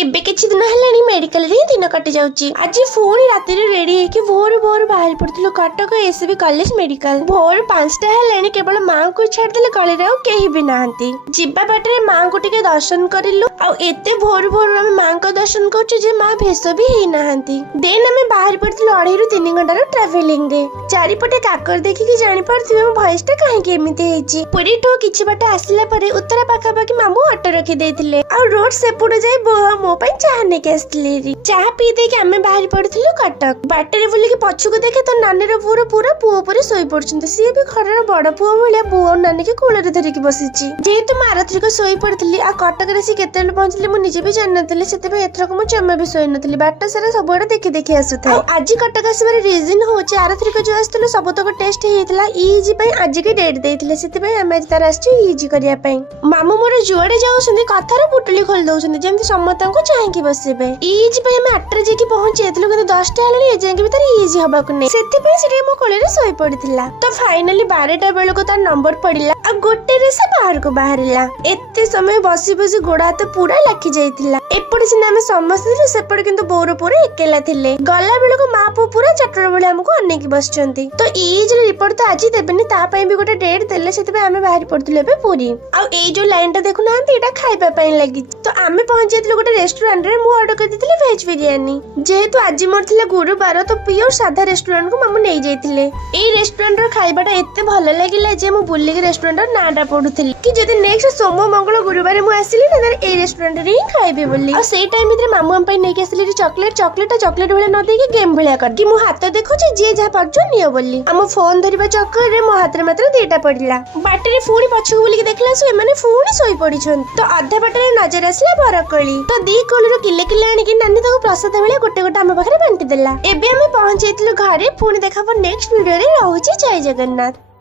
ଏବେ କିଛି ଦିନ ହେଲାଣି ମେଡିକାଲ ରେ ଦିନ କଟି ଯାଉଛି। ଆଜି ପୁଣି ରାତିରେ ରେଡି ହେଇକି ଭୋରୁ ଭୋରୁ ବାହାରି ପଡିଥିଲୁ କଟକ ଏସବି କଲେଜ ମେଡିକାଲ। ଭୋରୁ 5ଟା ହେଲାଣି, କେବଳ ମାଙ୍କୁ ଛାଡିଦେଲେ ଗଳିରେ ଆଉ କେହି ବି ନାହାନ୍ତି। ଯିବା ବାଟରେ ମାଙ୍କୁ ଟିକେ ଦର୍ଶନ କରିଲୁ। ଆଉ ଏତେ ଭୋରୁ ଭୋରୁ ଆମେ ମାଙ୍କ ଦର୍ଶନ କରୁଛୁ ଯେ ମା ଭେଷ ବି ହେଇନାହାନ୍ତି। ଦେନ୍ ଆମେ ବାହାରି ପଡିଥିଲୁ 2.5ରୁ 3 ଘଣ୍ଟାର ଟ୍ରାଭେଲିଂ ରେ। ଚାରିପଟେ କାକର ଦେଖିକି ଜାଣିପାରୁଥିବେ ମୋ ଭଏସ ଟା କାହିଁକି ଏମିତି ହେଇଛି। ପୁରୀଠୁ କିଛି ବାଟ ଆସିଲା ପରେ ଉତ୍ତରା ପାଖାପାଖି ମାମୁ ଅଟୋ ରଖି ଦେଇଥିଲେ। ଆଉ ରୋଡ ସେପଟୁ ଯାଇ ମୋ ପାଇଁ ଚାହା ନେଇକି ଆସିଥିଲେ। ଚାହା ପିଇ ଦେଇକି ଆମେ ବାହାରି ପଡିଥିଲୁ କଟକ। ବାଟରେ ବୁଲିକି ପଛକୁ ଦେଖେ ତ ନାନୀର ପୁଅ ପୁଅ ଉପରେ ଶୋଇ ପଡୁଛନ୍ତି। ସିଏ ବି ଘରର ବଡ ପୁଅ ଭଳିଆ ପୁଅ ଆଉ ନାନୀକି କୋଳରେ ଧରିକି ବସିଛି। ଯେହେତୁ ମୁଁ ଆରଥରିକ ଶୋଇ ପଡିଥିଲି ଆଉ କଟକରେ ସେ କେତେବେଳେ ପହଞ୍ଚିଲେ ମୁଁ ନିଜେ ବି ଜାଣିନଥିଲି, ସେଥିପାଇଁ ଏଥରକ ମୁଁ ଜମା ବି ଶୋଇ ନଥିଲି। ବାଟ ସାରା ସବୁଆଡେ ଦେଖି ଆସୁଥାଏ। ଆଉ ଆଜି କଟକ ଆସିବାର ରିଜନ ହଉଛି ଆରଥରିକ ଯୋଉ ଆସିଥିଲୁ ସବୁତକ ଟେଷ୍ଟ ହେଇଥିଲା ଇଜି ପାଇଁ ଆଜିକି ଡେଟ୍ ଦେଇଥିଲେ, ସେଥିପାଇଁ ଆମେ ଆଜି ତାର ଆସିଛୁ ଇଜି କରିବା ପାଇଁ। ମାମୁ ମୋର ଯୁଆଡେ ଯାଉଛନ୍ତି କଥାର ପୁଟୁଳି ଖୋଲି ଦଉଛନ୍ତି ଯେମିତି ସମସ୍ତଙ୍କୁ ଚାହିଁକି ବସିବେ। ଇଜି ପାଇଁ ଆମେ 8ରେ ଯାଇକି ପହଞ୍ଚି ଯାଇଥିଲୁ, କିନ୍ତୁ 10ଟା ହେଲାଣି ଏ ଯାଇକି ବି ତାର ଇଜି ହବାକୁ ନାହିଁ, ସେଥିପାଇଁ ସେ ମୋ କୋଳରେ ଶୋଇ ପଡିଥିଲା। ତ ଫାଇନାଲି 12ଟା ବେଳକୁ ତାର ନମ୍ବର ପଡିଲା ଆଉ 1ରେ ସେ ବାହାରକୁ ବାହାରିଲା। ଏତେ ସମୟ ବସି ବସି ଗୋଡ ହାତ ପୁରା ଲାଖି ଯାଇଥିଲା। ଏପଟେ ସିନା ଆମେ ସମସ୍ତେ ଥିଲୁ, ସେପଟେ କିନ୍ତୁ ବୋଉର ପୁରା ଏକେଲା ଥିଲେ। ଗଲା ବେଳକୁ ମା ପୁଅ ପୁରା ଚଟର ଭଳି ଆମକୁ ଅନେଇକି ବସିଛନ୍ତି। ତ ଇଜିର ରିପୋର୍ଟ ତ ଆଜି ଦେବେନି, ତା ପାଇଁ ବି ଗୋଟେ ଡେଟ୍ ଦେଲେ, ସେଥିପାଇଁ ଆମେ ବାହାରି ପଡିଥିଲୁ ଏବେ ପୁରୀ। ଆଉ ଏଇ ଯୋଉ ଲାଇନ ଟା ଦେଖୁନାହାନ୍ତି ଏଇଟା ଖାଇବା ପାଇଁ ଲାଗିଛି। ତ ଆମେ ପହଞ୍ଚି ଯାଇଥିଲୁ ଗୋଟେ ରେଷ୍ଟୁରାଣ୍ଟ ରେ। ମୁଁ ଅର୍ଡର କରିଦେଇଥିଲି ଭେଜ ବିରିୟାନୀ। ଯେହେତୁ ଆଜି ମୋର ଥିଲା ଗୁରୁବାର ତ ପିଓର ସାଧା ରେଷ୍ଟୁରାଣ୍ଟ କୁ ମାମୁ ନେଇ ଯାଇଥିଲେ। ଏଇ ରେଷ୍ଟୁରାଣ୍ଟ ର ଖାଇବାଟା ଏତେ ଭଲ ଲାଗିଲା ଯେ ମୁଁ ବୁଲିକି ରେଷ୍ଟୁରାଣ୍ଟ ର ନାଁଟା ପଢୁଥିଲି କି ଯଦି ନେକ୍ସଟ ସୋମ ମଙ୍ଗଳ ଗୁରୁବାର ମୁଁ ଆସିଲି ନା ତାହେଲେ ଏଇ ରେଷ୍ଟୁରାଣ୍ଟ ରେ ହିଁ ଖାଇବି ବୋଲି। ଆଉ ସେଇ ଟାଇମ ଭିତରେ ମାମୁ ଆମ ପାଇଁ ନେଇକି ଆସିଲେ ଚକଲେଟ ଭଳିଆ ନ ଦେଇକି ଗେମ୍ ଭଳିଆ କରିକି ମୁଁ ହାତ ଦେଖୁଛି ଯିଏ ଯାହା ପାରୁଛ ନିଅ ବୋଲି। ଆମ ଫୋନ ଧରିବା ଚକ୍କରରେ ମୋ ହାତରେ ମାତ୍ର 2ଟା ପଡିଲା। ବାଟରେ ପୁଣି ପଛକୁ ବୁଲିକି ଦେଖିଲା ଏମାନେ ପୁଣି ଶୋଇ ପଡିଛନ୍ତି। ତ ଅଧା ବାଟରେ ନଜର ଆସିଲା ବରକୋଳି। ତ 2 କୋଳିରୁ କିଲେ ଆଣିକି ନାନୀ ତାକୁ ପ୍ରସାଦ ଭଳିଆ ଗୋଟେ ଆମ ପାଖରେ ବାଣ୍ଟି ଦେଲା। ଏବେ ଆମେ ପହଞ୍ଚି ଯାଇଥିଲୁ ଘରେ। ପୁଣି ଦେଖାବ ନେକ୍ସଟ ଭିଡିଓରେ। ରହୁଛି ଜୟ ଜଗନ୍ନାଥ।